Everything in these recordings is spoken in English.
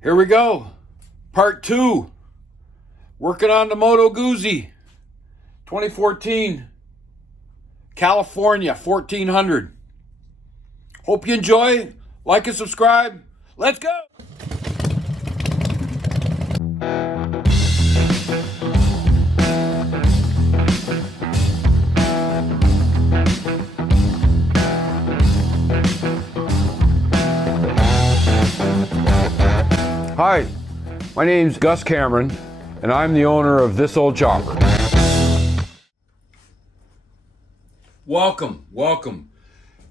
Here we go. Part 2. Working on the Moto Guzzi 2014 California 1400. Hope you enjoy. Like and subscribe. Let's go. Hi, my name's Gus Cameron, and I'm the owner of This Old Chalk. Welcome.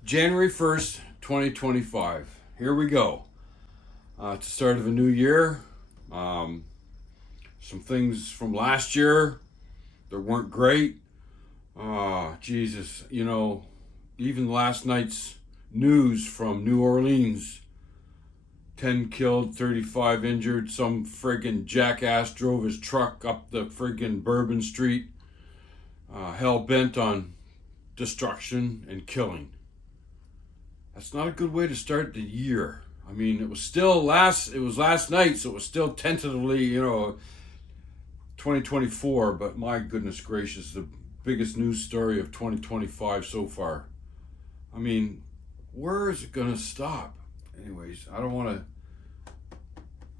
January 1st, 2025. Here we go. It's the start of a new year. Some things from last year that weren't great. Jesus, even last night's news from New Orleans. 10 killed, 35 injured. Some friggin' jackass drove his truck up the friggin' Bourbon Street, hell bent on destruction and killing. That's not a good way to start the year. I mean, it was last night, so it was still tentatively, 2024, but my goodness gracious, the biggest news story of 2025 so far. I mean, where is it gonna stop? Anyways, I don't want to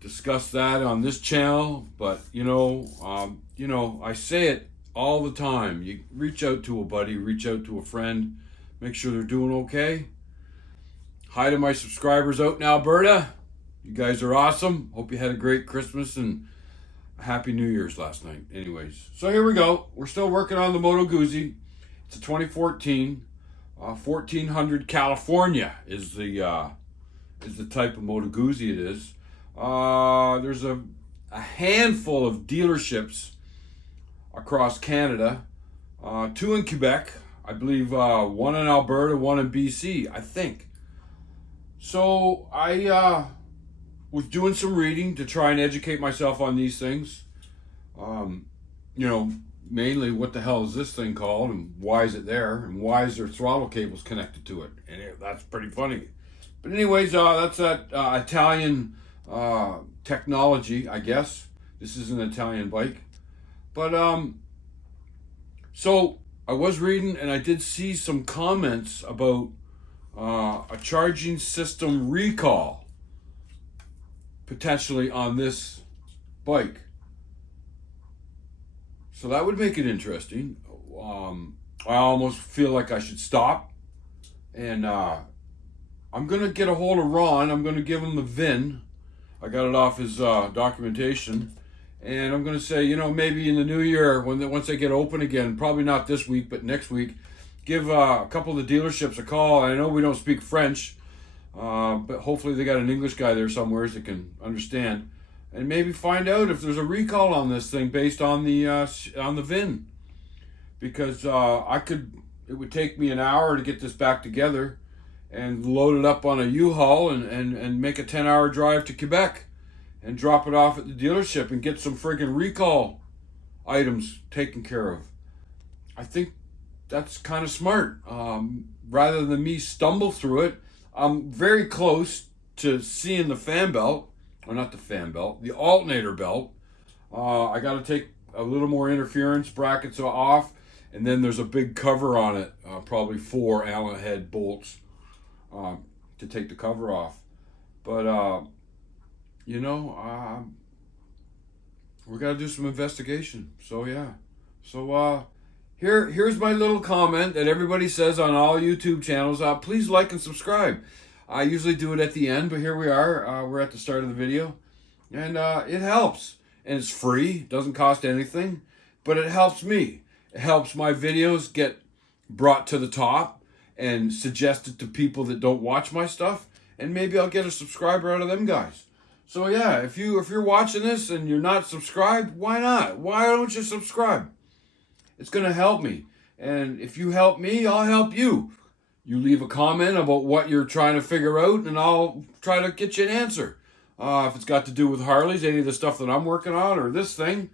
discuss that on this channel, but I say it all the time. You reach out to a buddy, reach out to a friend, make sure they're doing okay. Hi to my subscribers out in Alberta. You guys are awesome. Hope you had a great Christmas and a happy New Year's last night. Anyways, so here we go. We're still working on the Moto Guzzi. It's a 2014 1400 California is the type of Moto Guzzi it is. There's a handful of dealerships across Canada, 2 in Quebec, I believe 1 in Alberta, 1 in BC, I think. So I was doing some reading to try and educate myself on these things. Mainly what the hell is this thing called and why is it there and why is there throttle cables connected to it? And that's pretty funny. But anyways, that's that Italian technology, I guess. This is an Italian bike. But so I was reading and I did see some comments about a charging system recall potentially on this bike. So that would make it interesting. I almost feel like I should stop and I'm going to get a hold of Ron. I'm going to give him the VIN. I got it off his documentation. And I'm going to say, maybe in the new year, once they get open again, probably not this week, but next week, give a couple of the dealerships a call. I know we don't speak French, but hopefully they got an English guy there somewhere that can understand. And maybe find out if there's a recall on this thing based on the VIN. Because it would take me an hour to get this back together and load it up on a U-Haul and make a 10-hour drive to Quebec and drop it off at the dealership and get some friggin' recall items taken care of. I think that's kind of smart. Rather than me stumble through it, I'm very close to seeing the fan belt, or not the fan belt, the alternator belt. I got to take a little more interference, brackets off, and then there's a big cover on it, probably 4 Allen head bolts. To take the cover off, but we got to do some investigation. So yeah, here's my little comment that everybody says on all YouTube channels. Please like and subscribe. I usually do it at the end, but here we are. We're at the start of the video, and it helps, and it's free. It doesn't cost anything, but it helps me. It helps my videos get brought to the top and suggested to people that don't watch my stuff, and maybe I'll get a subscriber out of them guys. So yeah, if you're watching this and you're not subscribed, why not? Why don't you subscribe? It's gonna help me, and if you help me, I'll help you. You leave a comment about what you're trying to figure out, and I'll try to get you an answer. If it's got to do with Harleys, any of the stuff that I'm working on, or this thing,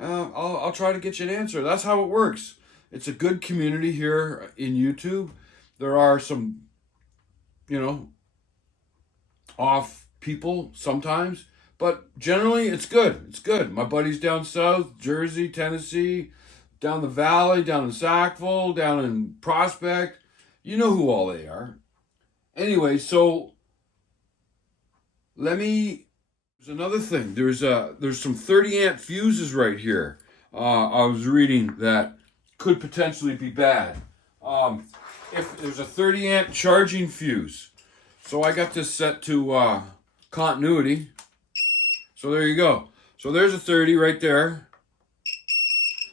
I'll try to get you an answer. That's how it works. It's a good community here in YouTube. There are some, off people sometimes, But generally, it's good. It's good. My buddies down south, Jersey, Tennessee, down the valley, down in Sackville, down in Prospect. You know who all they are. Anyway, so there's another thing. There's some 30 amp fuses right here. I was reading that could potentially be bad. If there's a 30 amp charging fuse. So I got this set to continuity. So there you go. So there's a 30 right there.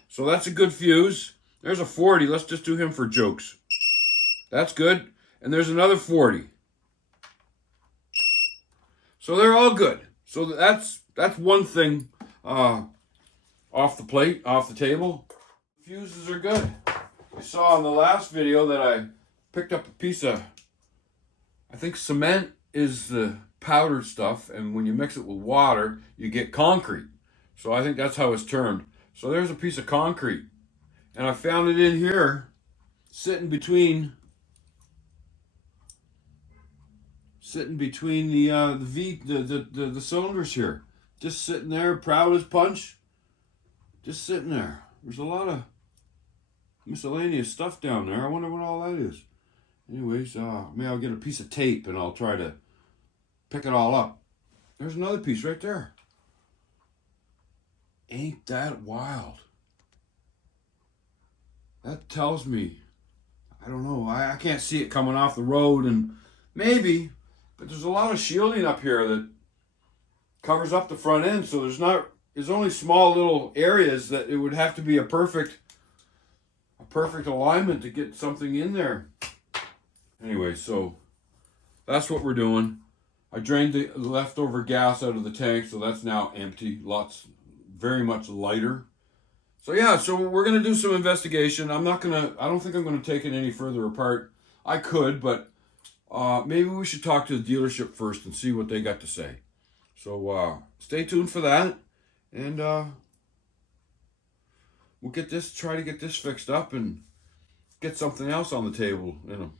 So that's a good fuse. There's a 40. Let's just do him for jokes. That's good. And there's another 40. So they're all good. So that's one thing off the plate, off the table. Fuses are good. You saw in the last video that I picked up a piece of, I think cement is the powdered stuff, and when you mix it with water, you get concrete. So I think that's how it's termed. So there's a piece of concrete, and I found it in here, sitting between the cylinders here, just sitting there, proud as punch, just sitting there. There's a lot of miscellaneous stuff down there. I wonder what all that is. Anyways, maybe I'll get a piece of tape and I'll try to pick it all up. There's another piece right there. Ain't that wild? That tells me, I don't know, I can't see it coming off the road, and maybe, but there's a lot of shielding up here that covers up the front end, so there's only small little areas that it would have to be a perfect alignment to get something in there. Anyway, so that's what we're doing. I drained the leftover gas out of the tank, so that's now empty. Very much lighter. So yeah, so we're gonna do some investigation. I don't think I'm gonna take it any further apart. I could, but maybe we should talk to the dealership first and see what they got to say. So stay tuned for that, and we'll try to get this fixed up and get something else on the table in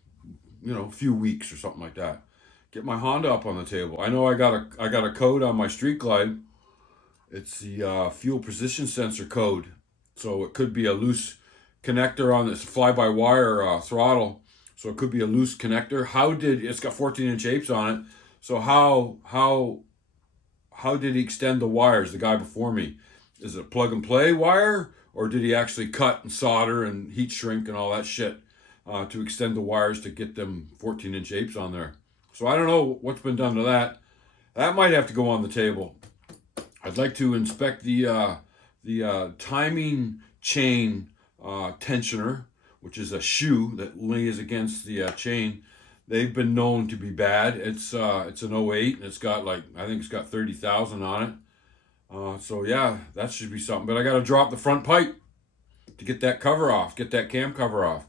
a few weeks or something like that. Get my Honda up on the table. I know I got a code on my Street Glide. It's the fuel position sensor code. So it could be a loose connector on this fly-by-wire throttle. So it could be a loose connector. It's got 14-inch apes on it. So how did he extend the wires, the guy before me? Is it a plug-and-play wire? Or did he actually cut and solder and heat shrink and all that shit to extend the wires to get them 14-inch apes on there? So I don't know what's been done to that. That might have to go on the table. I'd like to inspect the timing chain tensioner, which is a shoe that lays against the chain. They've been known to be bad. It's an '08 and it's got I think it's got 30,000 on it. So yeah, that should be something. But I got to drop the front pipe to get that cover off, get that cam cover off.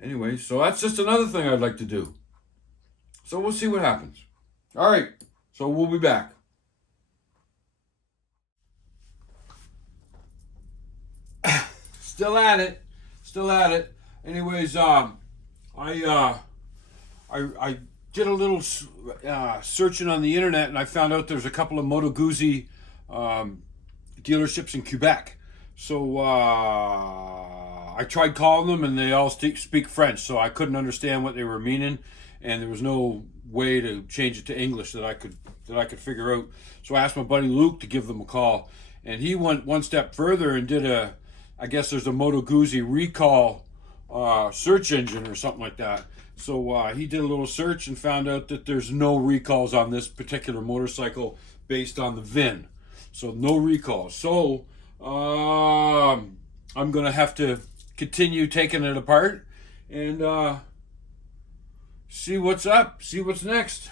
Anyway, so that's just another thing I'd like to do. So we'll see what happens. All right, so we'll be back. Still at it. Anyways, I did a little searching on the internet, and I found out there's a couple of Moto Guzzi dealerships in Quebec. So I tried calling them, and they all speak French, so I couldn't understand what they were meaning, and there was no way to change it to English that I could figure out. So I asked my buddy Luke to give them a call, and he went one step further and did I guess there's a Moto Guzzi recall search engine or something like that. So he did a little search and found out that there's no recalls on this particular motorcycle based on the VIN. So no recalls. So I'm going to have to continue taking it apart and see what's up, see what's next.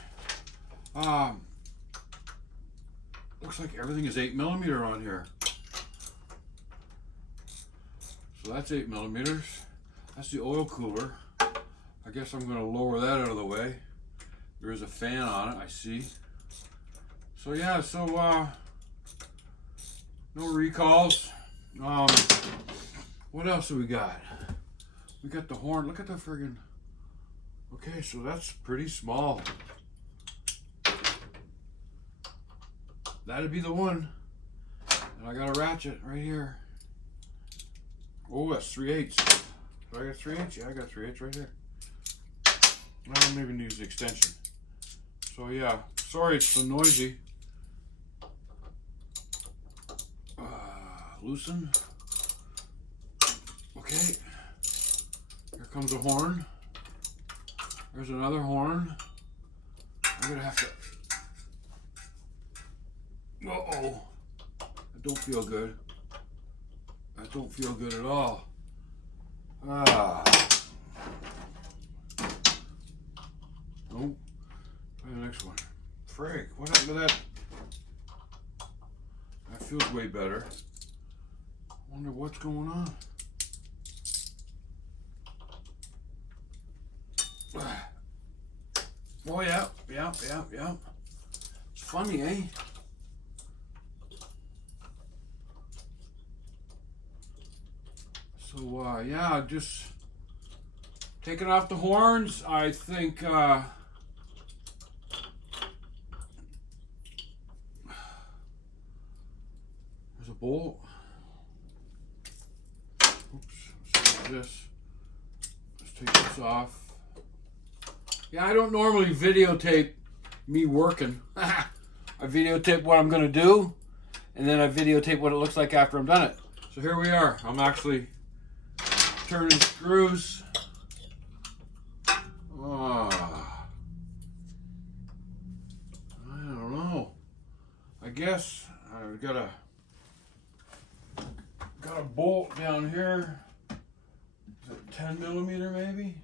Looks like everything is 8mm on here. So that's 8mm. That's the oil cooler. I guess I'm going to lower that out of the way. There is a fan on it, I see. So yeah, so no recalls. What else do we got? We got the horn. Look at the friggin'. Okay, so that's pretty small. that'd be the one. And I got a ratchet right here. Oh, that's 3/8. Do I got 3/8? Yeah, I got 3/8 right here. I maybe need the extension. So yeah, sorry it's so noisy. Loosen. Okay. Here comes a horn. There's another horn. I'm gonna have to. Uh-oh. I don't feel good. I don't feel good at all. Nope. Try the next one. Frig, what happened to that? That feels way better. I wonder what's going on. Oh yeah. It's funny, eh? So yeah, just taking off the horns. I think there's a bolt. Oops, let's do this. Let's take this off. Yeah, I don't normally videotape me working. I videotape what I'm gonna do, and then I videotape what it looks like after I'm done it. So here we are. I'm actually turning screws. I don't know. I guess I've got a bolt down here. Is it 10 millimeter maybe?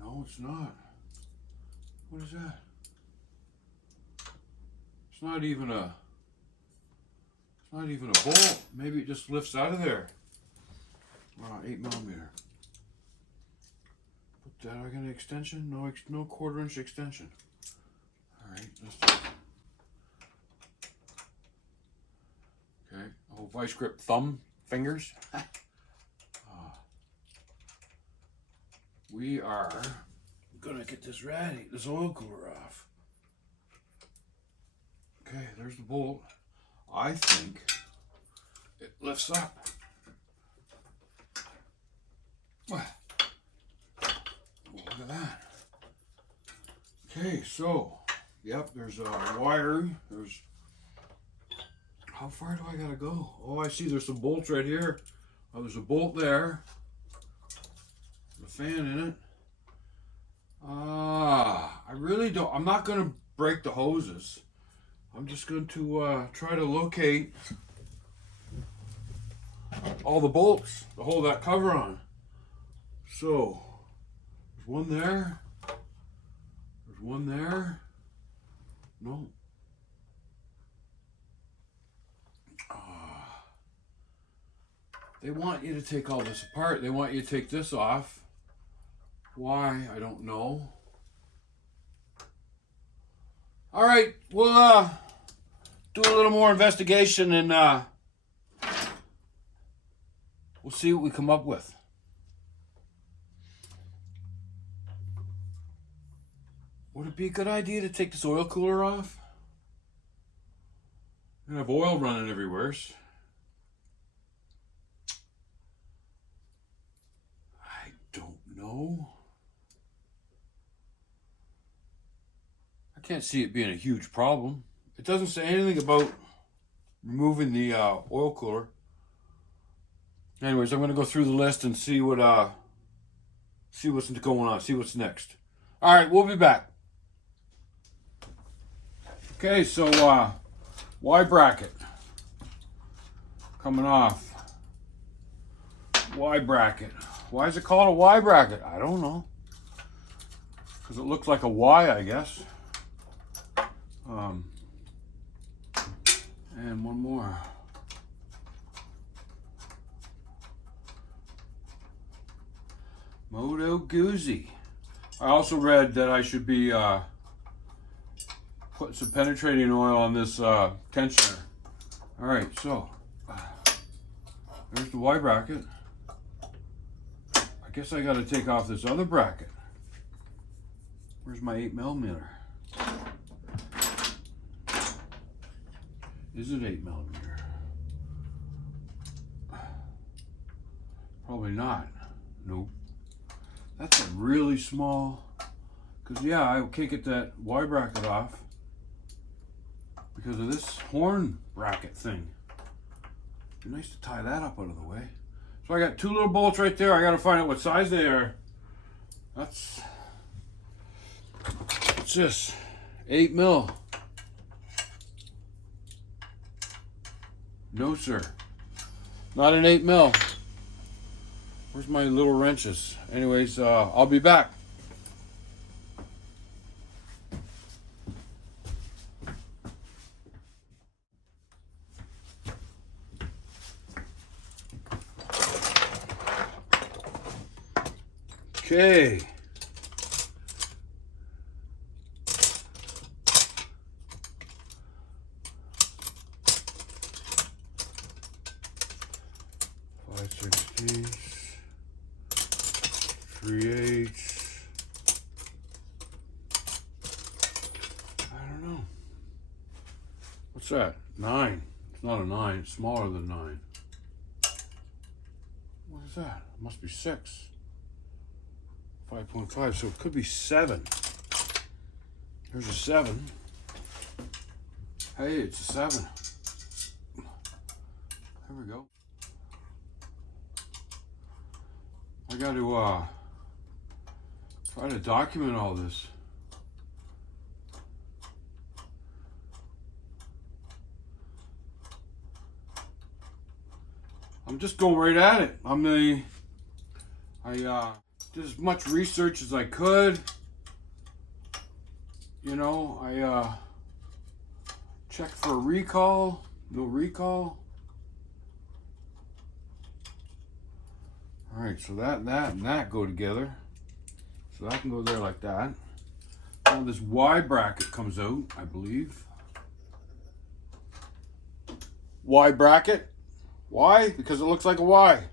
No, it's not. What is that? It's not even a bolt. Maybe it just lifts out of there. 8 millimeter. Put that. I got an extension? No, no 1/4 inch extension. All right, let's do it. Okay, oh, vice grip thumb fingers. We are gonna get this oil cooler off. Okay, there's the bolt. I think it lifts up. Look at that. Okay, so, yep, there's a wire. How far do I gotta go? Oh, I see there's some bolts right here. Oh, there's a bolt there. There's a fan in it. I really don't, I'm not gonna break the hoses. I'm just going to try to locate all the bolts to hold that cover on. So, there's one there. There's one there. No. They want you to take all this apart. They want you to take this off. Why? I don't know. All right, we'll do a little more investigation and we'll see what we come up with. Would it be a good idea to take this oil cooler off? I have oil running everywhere. I don't know. I can't see it being a huge problem. It doesn't say anything about removing the oil cooler. Anyways, I'm going to go through the list and see what's going on, see what's next. All right, we'll be back. Okay, so Y bracket coming off. Y bracket. Why is it called a Y bracket? I don't know. Because it looks like a Y, I guess. And one more. Moto Guzzi. I also read that I should be putting some penetrating oil on this tensioner. All right, so there's the Y bracket. I guess I got to take off this other bracket. Where's my 8mm? Is it 8mm? Probably not. Nope. That's a really small, because yeah, I can't get that Y bracket off because of this horn bracket thing. It'd be nice to tie that up out of the way. So I got two little bolts right there. I got to find out what size they are. What's this? 8mm. No sir, not an 8mm. Where's my little wrenches? Anyways, I'll be back. Okay. Five 16ths. 3/8. I don't know. What's that? 9. It's not a 9. It's smaller than 9. What is that? It must be 6. 5.5. So it could be 7. There's a 7. Hey, it's a 7. There we go. I got to try to document all this. I'm just going right at it. I did as much research as I could. You know, I checked for a recall. No recall. All right, so that and that go together. So that can go there like that. Now this Y bracket comes out, I believe. Y bracket. Why? Because it looks like a Y.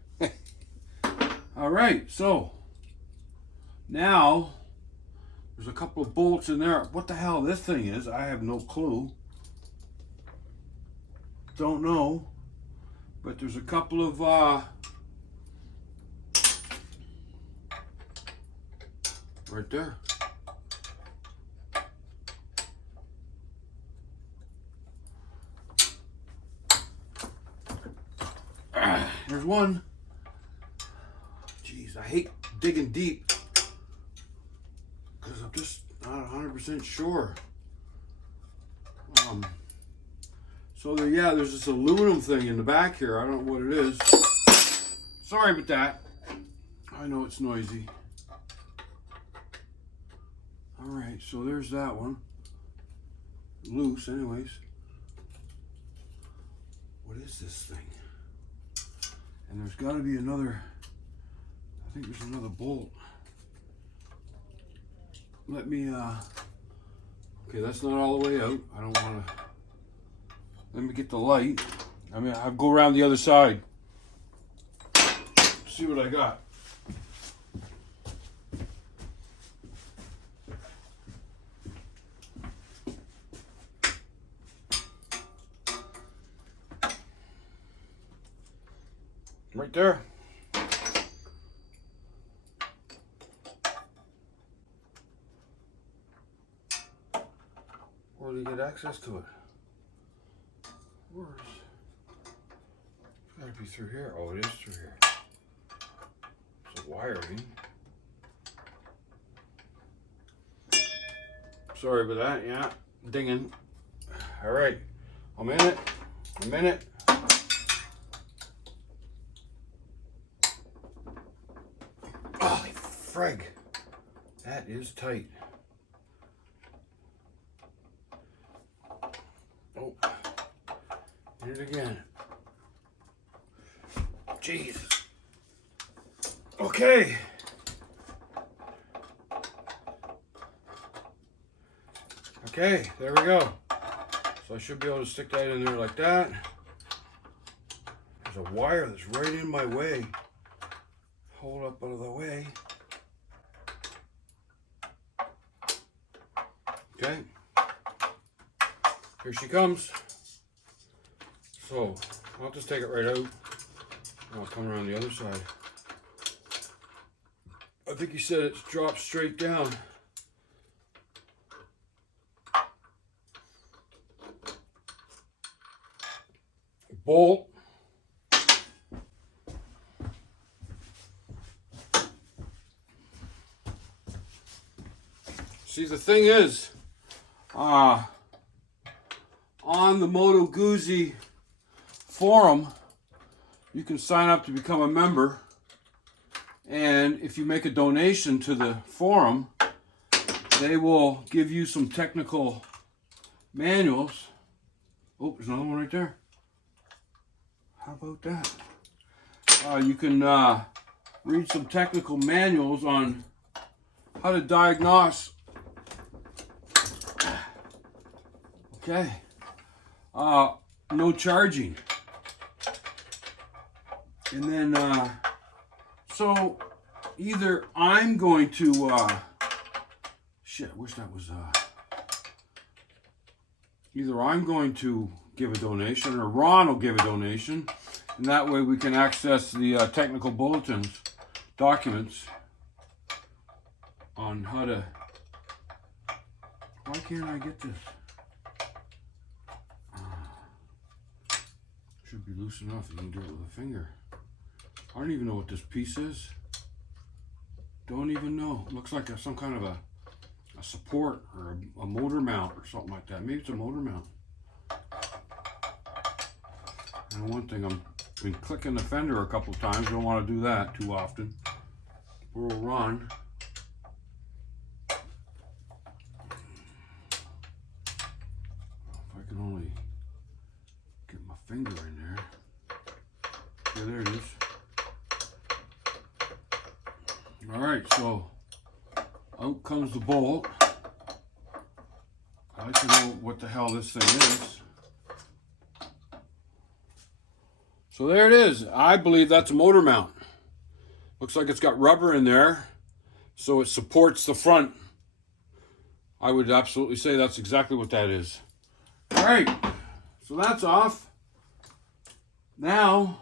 All right, so now there's a couple of bolts in there. What the hell this thing is, I have no clue. Don't know. But there's a couple of right there. There's one. Jeez, I hate digging deep because I'm just not 100% sure. So there, yeah, there's this aluminum thing in the back here. I don't know what it is. Sorry about that. I know it's noisy. All right, so there's that one. Loose, anyways. What is this thing? And there's got to be another, I think there's another bolt. Let me, okay, that's not all the way out. I don't want to, let me get the light. I mean, I'll go around the other side. See what I got. Right there. Where do you get access to it? Where's? It's gotta be through here. Oh, it is through here. It's a wiring. Sorry about that. Yeah, dinging. All right, I'm in it. I'm in it. Oh, frig. That is tight. Oh, hit it again. Jesus. Okay. Okay, there we go. So I should be able to stick that in there like that. There's a wire that's right in my way. Hold up out of the way. Okay, here she comes. So I'll just take it right out. I'll come around the other side. I think he said it's dropped straight down. Bolt. See, the thing is, on the Moto Guzzi forum, you can sign up to become a member, and if you make a donation to the forum, they will give you some technical manuals. Oh, there's another one right there. How about that? You can read some technical manuals on how to diagnose. Okay. No charging. And then, so either I'm going to, shit, I wish that was, either I'm going to give a donation or Ron will give a donation, and that way we can access the technical bulletins, documents on how to, why can't I get this? Should be loose enough, you can do it with a finger. I don't even know what this piece is. Don't even know. Looks like some kind of a support or a motor mount or something like that. Maybe it's a motor mount. And one thing, I've been clicking the fender a couple of times. Don't want to do that too often. We'll run. If I can only get my finger in there. Yeah, there it is. All right, so out comes the bolt. I'd like to know what the hell this thing is. So there it is. I believe that's a motor mount. Looks like it's got rubber in there, so it supports the front. I would absolutely say that's exactly what that is. All right, so that's off. Now,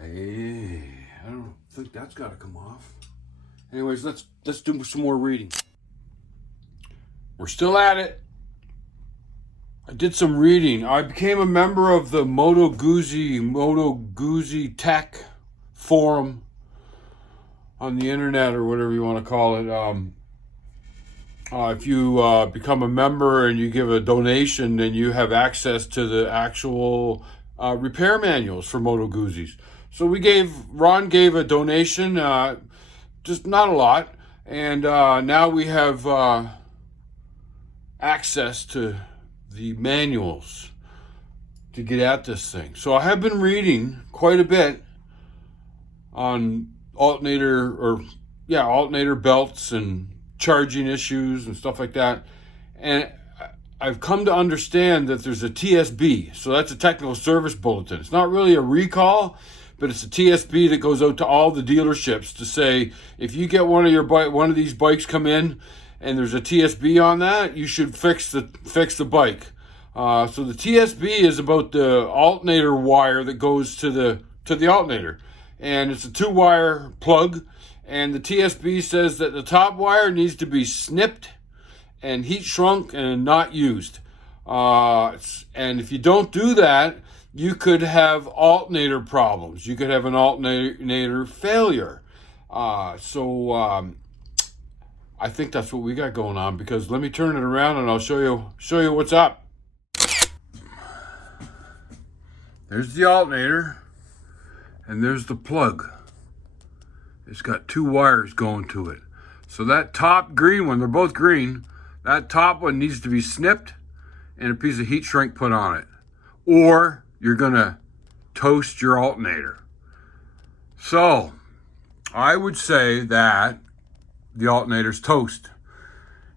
hey, I don't think that's got to come off. Anyways, let's do some more reading. We're still at it. I did some reading. I became a member of the Moto Guzzi Tech forum on the internet, or whatever you want to call it. If you become a member and you give a donation, then you have access to the actual repair manuals for Moto Guzzis. So Ron gave a donation, just not a lot, and now we have access to the manuals to get at this thing. So I have been reading quite a bit on alternator belts and charging issues and stuff like that. And I've come to understand that there's a TSB. So that's a technical service bulletin. It's not really a recall, but it's a TSB that goes out to all the dealerships to say, if you get one of these bikes come in and there's a TSB on that, you should fix the bike. So the TSB is about the alternator wire that goes to the alternator, and it's a 2-wire plug. And the TSB says that the top wire needs to be snipped and heat shrunk and not used. And if you don't do that, you could have alternator problems. You could have an alternator failure. I think that's what we got going on, because let me turn it around and I'll show you what's up. There's the alternator and there's the plug. It's got 2 wires going to it. So that top green one, they're both green, that top one needs to be snipped and a piece of heat shrink put on it, or you're gonna toast your alternator. So I would say that the alternator's toast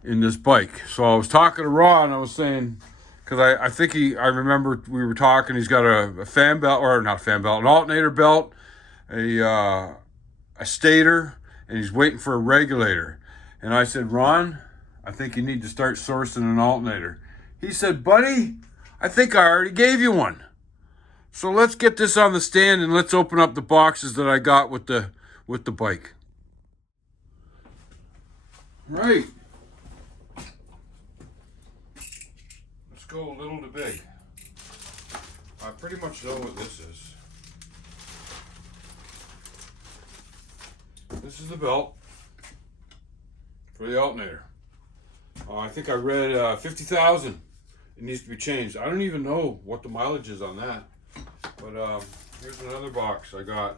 in this bike. So I was talking to Ron, I was saying, because I remember we were talking, he's got a fan belt, or not a fan belt, an alternator belt, a stator, and he's waiting for a regulator. And I said, Ron, I think you need to start sourcing an alternator. He said, buddy, I think I already gave you one. So let's get this on the stand and let's open up the boxes that I got with the bike. Right. Let's go little to big. I pretty much know what this is. This is the belt for the alternator. I think I read 50,000. It needs to be changed. I don't even know what the mileage is on that. But here's another box I got.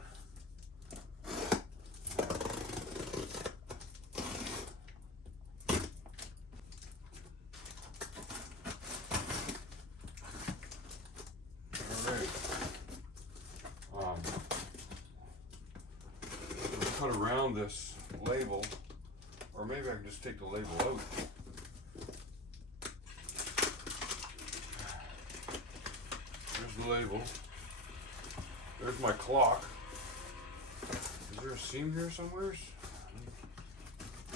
Cut around this label, or maybe I can just take the label out. There's the label. There's my clock. Is there a seam here somewhere?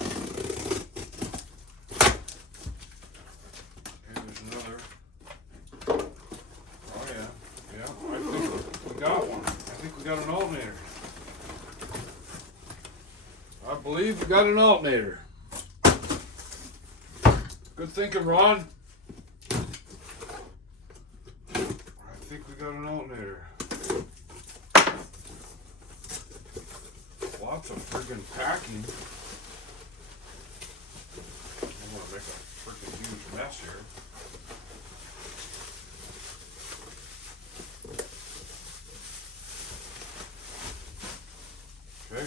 Okay, there's another. Oh yeah, I think we got one. I think we got an alternator. I believe we got an alternator. Good thinking, Ron. I think we got an alternator. Lots of friggin' packing. I don't want to make a freaking huge mess here. Okay.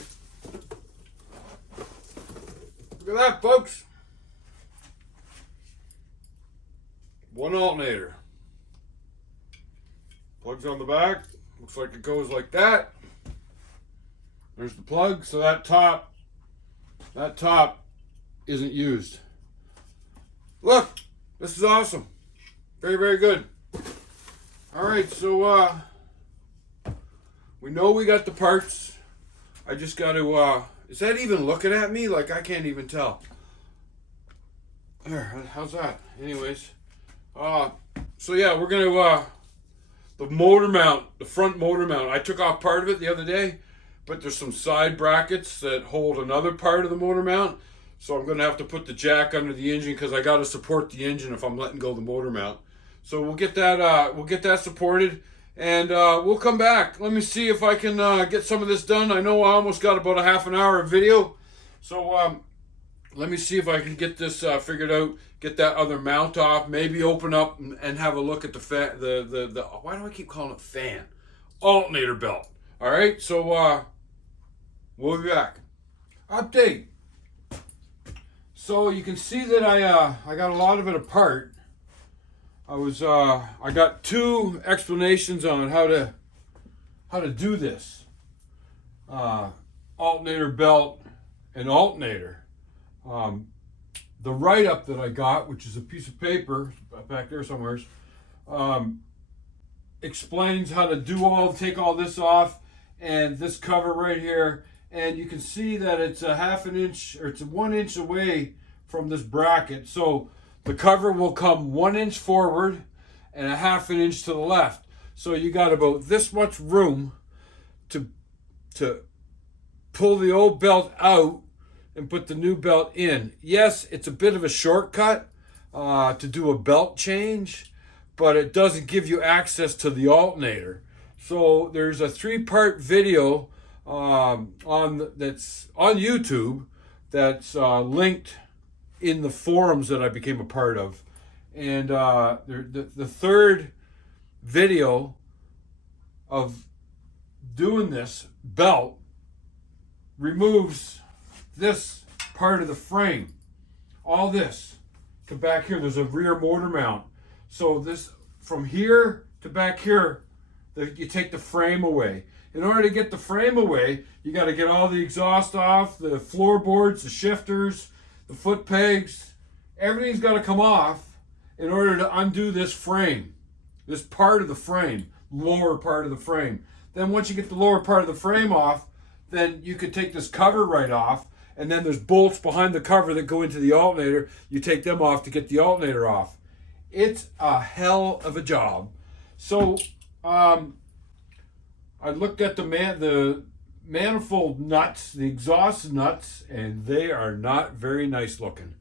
Look at that, folks. One alternator. Plugs on the back. Looks like it goes like that. There's the plug. So that top isn't used. Look, this is awesome. Very, very good. All right, so we know we got the parts. I just got to, is that even looking at me? Like, I can't even tell. There, how's that? Anyways, so yeah, we're going to, the motor mount, the front motor mount, I took off part of it the other day, but there's some side brackets that hold another part of the motor mount. So I'm going to have to put the jack under the engine because I got to support the engine if I'm letting go of the motor mount. So we'll get that supported. And we'll come back. Let me see if I can get some of this done. I know I almost got about a half an hour of video. So let me see if I can get this figured out. Get that other mount off. Maybe open up and have a look at the fan. The why do I keep calling it fan? Alternator belt. All right. So we'll be back. Update. So you can see that I got a lot of it apart. I got two explanations on how to do this. Alternator belt and alternator. The write-up that I got, which is a piece of paper back there somewhere, explains how to take all this off and this cover right here. And you can see that it's a half an inch, or it's 1 inch away from this bracket. So the cover will come 1 inch forward and a half an inch to the left. So you got about this much room to pull the old belt out and put the new belt in. Yes, it's a bit of a shortcut to do a belt change, but it doesn't give you access to the alternator. So there's a 3-part video that's on YouTube that's linked in the forums that I became a part of. And the third video of doing this belt removes this part of the frame. All this to back here. There's a rear motor mount. So this, from here to back here, you take the frame away. In order to get the frame away, you got to get all the exhaust off, the floorboards, the shifters, the foot pegs. Everything's got to come off in order to undo this frame, this part of the frame, lower part of the frame. Then once you get the lower part of the frame off, then you could take this cover right off and then there's bolts behind the cover that go into the alternator. You take them off to get the alternator off. It's a hell of a job. So I looked at the manifold nuts, the exhaust nuts, and they are not very nice looking.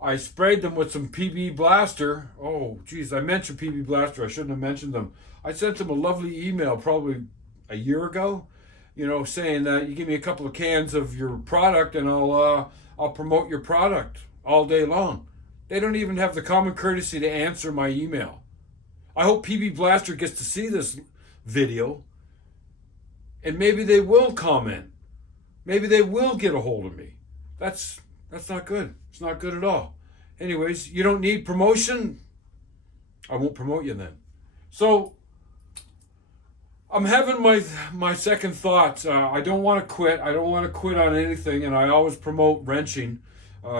I sprayed them with some PB Blaster. Oh, geez, I mentioned PB Blaster. I shouldn't have mentioned them. I sent them a lovely email probably a year ago, saying that you give me a couple of cans of your product and I'll promote your product all day long. They don't even have the common courtesy to answer my email. I hope PB Blaster gets to see this video, and maybe they will comment. Maybe they will get a hold of me. That's not good. It's not good at all. Anyways, you don't need promotion. I won't promote you then. So I'm having my second thoughts. I don't want to quit. I don't want to quit on anything, and I always promote wrenching.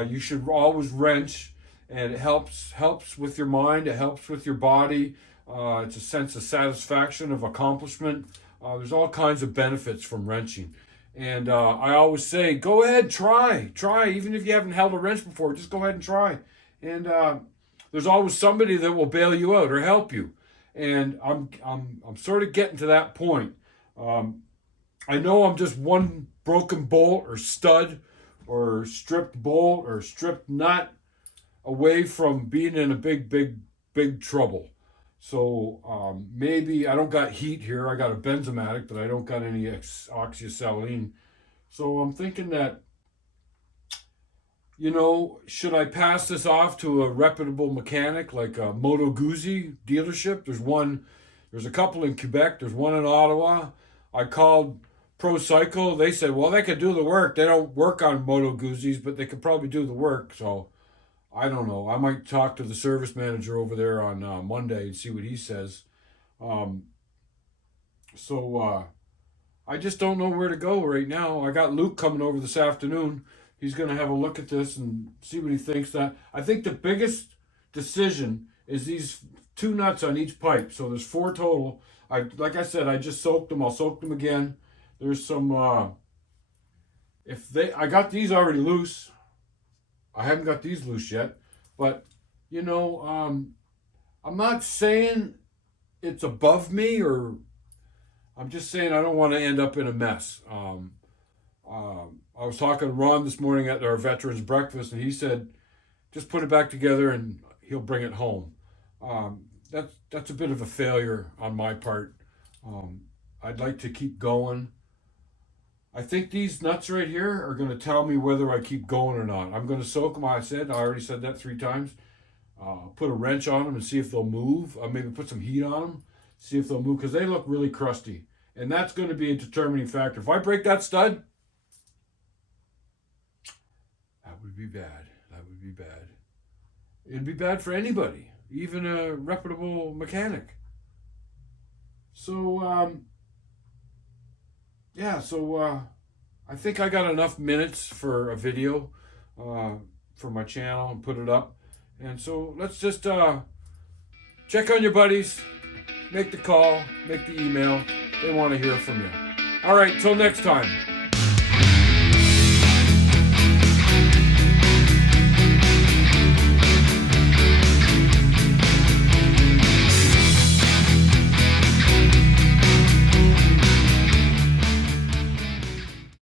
You should always wrench, and it helps with your mind. It helps with your body. It's a sense of satisfaction, of accomplishment. There's all kinds of benefits from wrenching. And I always say, go ahead, try. Even if you haven't held a wrench before, just go ahead and try. And there's always somebody that will bail you out or help you. And I'm sort of getting to that point. I know I'm just one broken bolt or stud or stripped bolt or stripped nut away from being in a big trouble. So maybe I don't got heat here. I got a Benzomatic, but I don't got any oxyacetylene. So I'm thinking that, should I pass this off to a reputable mechanic like a Moto Guzzi dealership? There's a couple in Quebec. There's one in Ottawa. I called Pro Cycle. They said, well, they could do the work. They don't work on Moto Guzzis, but they could probably do the work. So I don't know. I might talk to the service manager over there on Monday and see what he says. I just don't know where to go right now. I got Luke coming over this afternoon. He's going to have a look at this and see what he thinks. I think the biggest decision is these 2 nuts on each pipe. So there's 4 total. Like I said, I just soaked them. I'll soak them again. There's some. I got these already loose. I haven't got these loose yet, but I'm not saying it's above me, or I'm just saying I don't want to end up in a mess. I was talking to Ron this morning at our veterans breakfast, and he said, just put it back together and he'll bring it home. That's a bit of a failure on my part. I'd like to keep going. I think these nuts right here are going to tell me whether I keep going or not. I'm going to soak them. I already said that 3 times. Put a wrench on them and see if they'll move. Maybe put some heat on them, see if they'll move, because they look really crusty. And that's going to be a determining factor. If I break that stud, that would be bad. That would be bad. It'd be bad for anybody, even a reputable mechanic. So, I think I got enough minutes for a video for my channel and put it up. And so let's just check on your buddies, make the call, make the email. They want to hear from you. All right, till next time.